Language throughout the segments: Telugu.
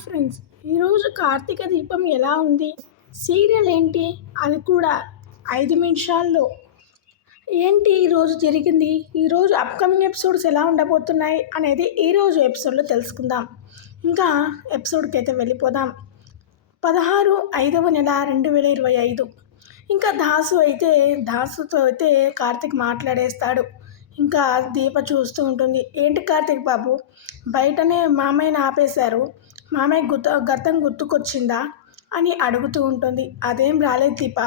ఫ్రెండ్స్ ఈరోజు కార్తీక దీపం ఎలా ఉంది? సీరియల్ ఏంటి? అది కూడా ఐదు నిమిషాల్లో. ఏంటి ఈరోజు జరిగింది? ఈరోజు అప్కమింగ్ ఎపిసోడ్స్ ఎలా ఉండబోతున్నాయి? అనేది ఈరోజు ఎపిసోడ్లో తెలుసుకుందాం. ఇంకా ఎపిసోడ్కి అయితే వెళ్ళిపోదాం. పదహారు ఐదవ నెల రెండు వేల ఇరవై ఐదు. ఇంకా దాసు అయితే దాసుతో అయితే కార్తిక్ మాట్లాడేస్తాడు. ఇంకా దీప చూస్తూ ఉంటుంది. ఏంటి కార్తిక్ బాబు? బయటనే మామయ్యని ఆపేశారు. మామయ్య గుర్తు గతం గుర్తుకొచ్చిందా? అని అడుగుతూ ఉంటుంది. అదేం రాలేదు దీప.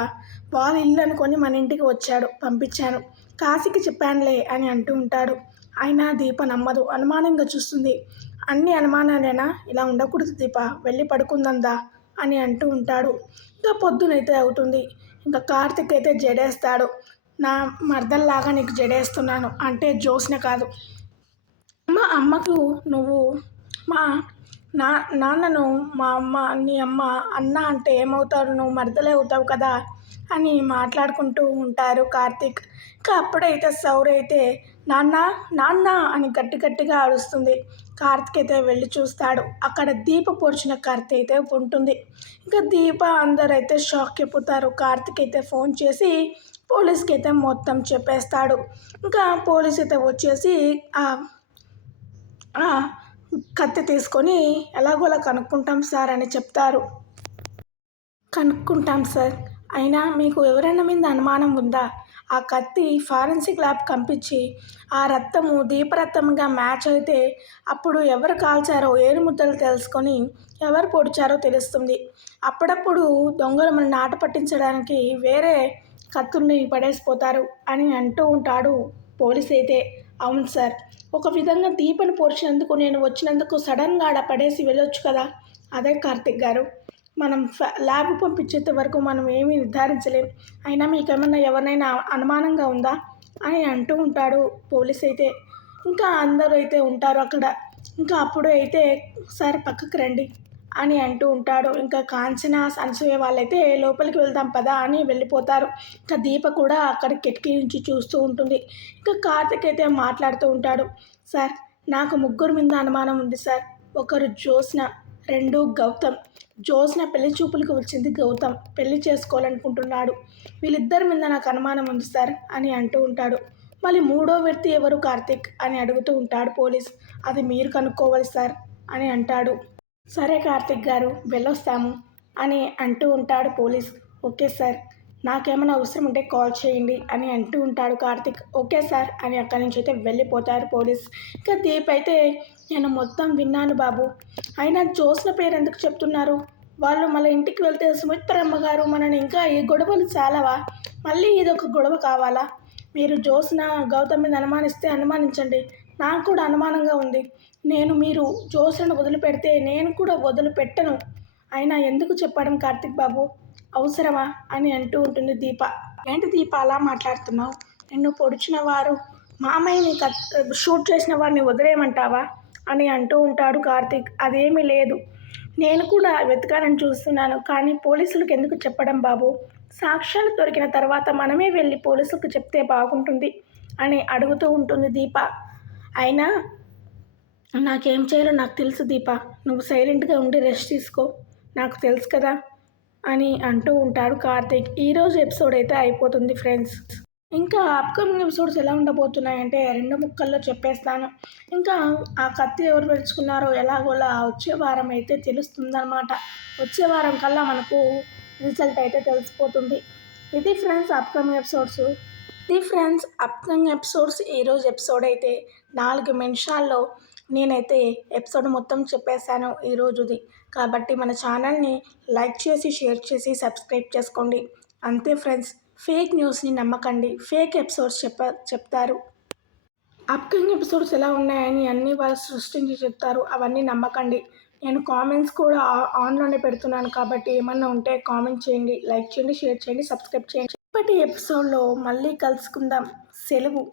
వాళ్ళ ఇల్లు అనుకొని మన ఇంటికి వచ్చాడు. పంపించాను. కాశీకి చెప్పానులే అని అంటూ ఉంటాడు. అయినా దీప నమ్మదు. అనుమానంగా చూస్తుంది. అన్ని అనుమానాలేనా? ఇలా ఉండకూడదు దీప. వెళ్ళి పడుకుందందా అని అంటూ ఉంటాడు. ఇంకా పొద్దునైతే అవుతుంది. ఇంకా కార్తిక్ అయితే జడేస్తాడు. నా మర్దల్లాగా నీకు జడేస్తున్నాను అంటే జోస్న కాదు. మా అమ్మకు నువ్వు మా నా నాన్నను మా అమ్మ నీ అమ్మ అన్న అంటే ఏమవుతారు? నువ్వు మరదలే అవుతావు కదా? అని మాట్లాడుకుంటూ ఉంటారు కార్తీక్. ఇంకా అప్పుడైతే సౌర్ అయితే నాన్న నాన్న అని గట్టి గట్టిగా అరుస్తుంది. కార్తిక్ అయితే వెళ్ళి చూస్తాడు. అక్కడ దీప పొడిచిన కార్తీ అయితే ఉంటుంది. ఇంకా దీప అందరూ అయితే షాక్ అయిపోతారు. కార్తిక్ అయితే ఫోన్ చేసి పోలీస్కి అయితే మొత్తం చెప్పేస్తాడు. ఇంకా పోలీస్ అయితే వచ్చేసి కత్తి తీసుకొని ఎలాగోలా కనుక్కుంటాం సార్ అని చెప్తారు. కనుక్కుంటాం సార్. అయినా మీకు ఎవరైనా మీద అనుమానం ఉందా? ఆ కత్తి ఫారెన్సిక్ ల్యాబ్ కంపించి ఆ రక్తము దీపరక్తంగా మ్యాచ్ అయితే అప్పుడు ఎవరు కాల్చారో ఏరు ముద్దలు తెలుసుకొని ఎవరు పొడిచారో తెలుస్తుంది. అప్పుడప్పుడు దొంగలు మన నాట పట్టించడానికి వేరే కత్తుల్ని పడేసిపోతారు అని అంటూ ఉంటాడు పోలీస్ అయితే. అవును సార్. ఒక విధంగా దీపను పోర్చినందుకు నేను వచ్చినందుకు సడన్గా ఆడ పడేసి వెళ్ళొచ్చు కదా? అదే కార్తిక్ గారు. మనం ల్యాబ్ పంపించేంత వరకు మనం ఏమీ నిర్ధారించలేం. అయినా మీకేమన్నా ఎవరినైనా అనుమానంగా ఉందా? అని అంటూ ఉంటాడు పోలీస్ అయితే. ఇంకా అందరూ అయితే ఉంటారు అక్కడ. ఇంకా అప్పుడు అయితే సార్ పక్కకు రండి. అని అంటూ ఉంటాడు. ఇంకా కాంచన అనసూయ వాళ్ళైతే లోపలికి వెళ్దాం పదా అని వెళ్ళిపోతారు. ఇంకా దీప కూడా అక్కడ కిటికీ నుంచి చూస్తూ ఉంటుంది. ఇంకా కార్తిక్ అయితే మాట్లాడుతూ ఉంటాడు. సార్ నాకు ముగ్గురు మీద అనుమానం ఉంది సార్. ఒకరు జ్యోత్స్న రెండు గౌతమ్. జ్యోత్స్న పెళ్ళి చూపులకు వచ్చింది గౌతమ్. పెళ్ళి చేసుకోవాలనుకుంటున్నాడు. వీళ్ళిద్దరి మీద నాకు అనుమానం ఉంది సార్ అని అంటూ ఉంటాడు. మళ్ళీ మూడో వ్యక్తి ఎవరు? కార్తిక్ అని అడుగుతూ ఉంటాడు పోలీస్. అది మీరు కనుక్కోవాలి సార్ అని అంటాడు. సరే కార్తిక్ గారు వెళ్ళొస్తాము అని అంటూ ఉంటాడు పోలీస్. ఓకే సార్ నాకేమైనా అవసరం ఉంటే కాల్ చేయండి అని అంటూ ఉంటాడు కార్తిక్. ఓకే సార్ అని అక్కడి నుంచి అయితే వెళ్ళిపోతారు పోలీస్. ఇంకా దీప్ అయితే నేను మొత్తం విన్నాను బాబు. అయినా జోస్న పేరు ఎందుకు చెప్తున్నారు? వాళ్ళు మళ్ళీ ఇంటికి వెళ్తే సుమిత్రమ్మ గారు మనని ఇంకా ఈ గొడవలు చాలావా? మళ్ళీ ఇది ఒక గొడవ కావాలా? మీరు జోస్న గౌతమ్ మీద అనుమానిస్తే అనుమానించండి. నాకు కూడా అనుమానంగా ఉంది. నేను మీరు జోస్లను వదిలిపెడితే నేను కూడా వదిలిపెట్టను. అయినా ఎందుకు చెప్పడం కార్తిక్ బాబు? అవసరమా? అని అంటూ ఉంటుంది దీప. ఏంటి దీప అలా మాట్లాడుతున్నావు? నిన్ను పొడిచిన వారు మామయ్యని కట్ షూట్ చేసిన వారిని వదిలేయమంటావా? అని అంటూ ఉంటాడు కార్తీక్. అదేమీ లేదు. నేను కూడా వెతకాలని చూస్తున్నాను కానీ పోలీసులకు ఎందుకు చెప్పడం బాబు? సాక్ష్యాలు దొరికిన తర్వాత మనమే వెళ్ళి పోలీసులకు చెప్తే బాగుంటుంది అని అడుగుతూ ఉంటుంది దీప. అయినా నాకేం చేయాలో నాకు తెలుసు దీప. నువ్వు సైలెంట్గా ఉండి రెస్ట్ తీసుకో. నాకు తెలుసు కదా అని అంటూ ఉంటాడు కార్తీక్. ఈరోజు ఎపిసోడ్ అయితే అయిపోతుంది ఫ్రెండ్స్. ఇంకా అప్కమింగ్ ఎపిసోడ్స్ ఎలా ఉండబోతున్నాయంటే రెండు ముక్కల్లో చెప్పేస్తాను. ఇంకా ఆ కత్తి ఎవరు పెంచుకున్నారో ఎలాగోలా వచ్చే వారం అయితే తెలుస్తుందన్నమాట. వచ్చే వారం కల్లా మనకు రిజల్ట్ అయితే తెలిసిపోతుంది. ఇది friends upcoming episodes. The friends upcoming episodes ఈరోజు ఎపిసోడ్ అయితే నాలుగు నిమిషాల్లో నేనైతే ఎపిసోడ్ మొత్తం చెప్పేశాను ఈరోజుది కాబట్టి మన ఛానల్ని లైక్ చేసి షేర్ చేసి సబ్స్క్రైబ్ చేసుకోండి. అంతే ఫ్రెండ్స్ ఫేక్ న్యూస్ని నమ్మకండి. ఫేక్ ఎపిసోడ్స్ చెప్ప చెప్తారు. అప్కమింగ్ ఎపిసోడ్స్ ఎలా ఉన్నాయని అన్ని వాళ్ళు సృష్టించి చెప్తారు. అవన్నీ నమ్మకండి. నేను కామెంట్స్ కూడా ఆన్లోనే పెడుతున్నాను. కాబట్టి ఏమన్నా ఉంటే కామెంట్ చేయండి లైక్ చేయండి షేర్ చేయండి సబ్స్క్రైబ్ చేయండి. ఇప్పటి ఎపిసోడ్లో మళ్ళీ కలుసుకుందాం. సెలవు.